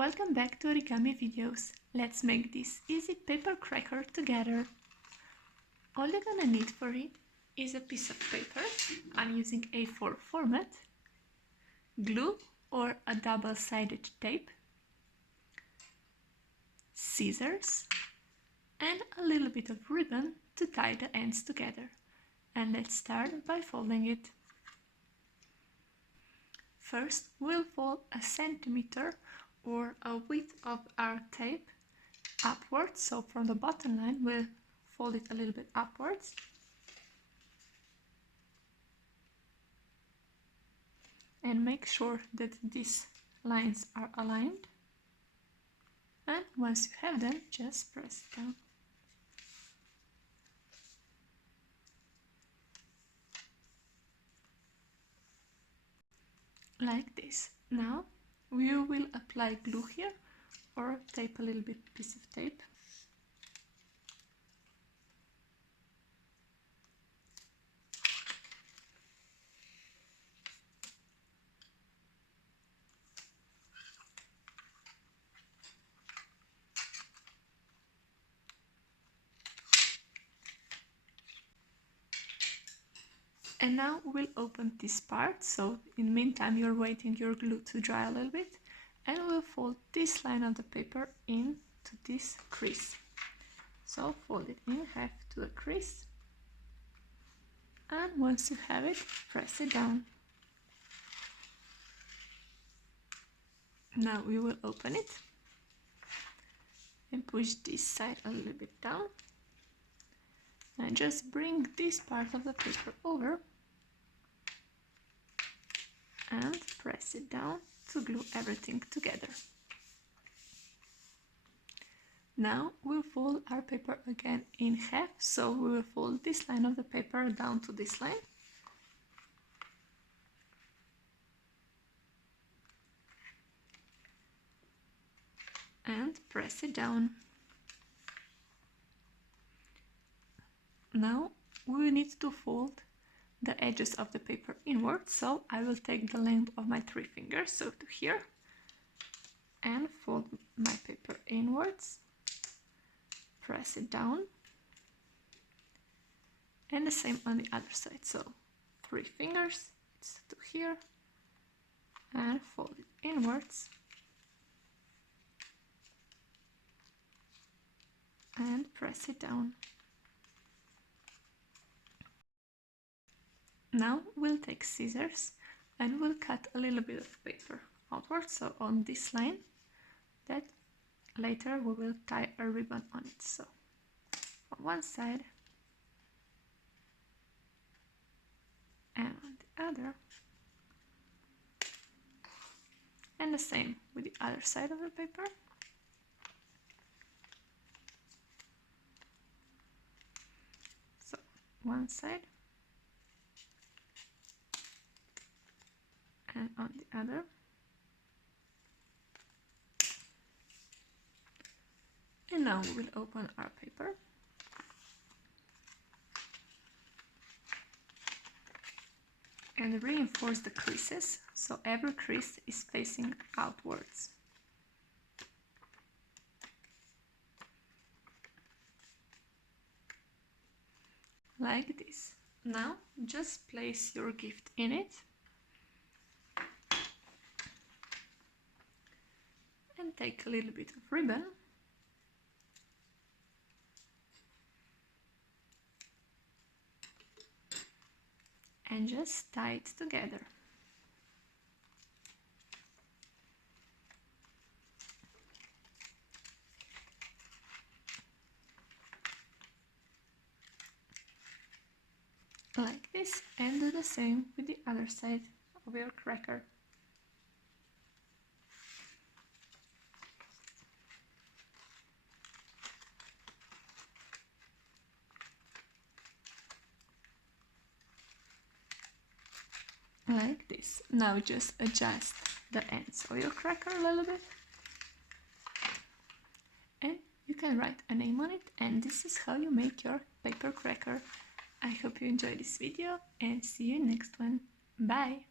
Welcome back to Origami videos. Let's make this easy paper cracker together. All you're gonna need for it is a piece of paper. I'm using A4 format, glue or a double-sided tape, scissors, and a little bit of ribbon to tie the ends together. And let's start by folding it. First, we'll fold a centimeter or a width of our tape upwards, so from the bottom line we'll fold it a little bit upwards. And make sure that these lines are aligned. And once you have them, just press it down. Like this. Now we will apply glue here or tape a little bit piece of tape. And now we'll open this part, so in the meantime you're waiting your glue to dry a little bit, and we'll fold this line of the paper into this crease. So fold it in half to a crease, and once you have it, press it down. Now we will open it and push this side a little bit down, and just bring this part of the paper over and press it down to glue everything together. Now we'll fold our paper again in half, so we will fold this line of the paper down to this line. And press it down. Now we need to fold the edges of the paper inwards, so I will take the length of my 3 fingers, so to here, and fold my paper inwards, press it down, and the same on the other side, so 3 fingers to here, and fold it inwards, and press it down. Now we'll take scissors and we'll cut a little bit of paper outwards, so on this line, that later we will tie a ribbon on it. So on one side and on the other, and the same with the other side of the paper. So one side and on the other. And now we will open our paper. And reinforce the creases, so every crease is facing outwards. Like this. Now just place your gift in it. And take a little bit of ribbon and just tie it together. Like this, and do the same with the other side of your cracker. Like this. Now just adjust the ends of your cracker a little bit, and you can write a name on it, and this is how you make your paper cracker. I hope you enjoyed this video and see you next one. Bye!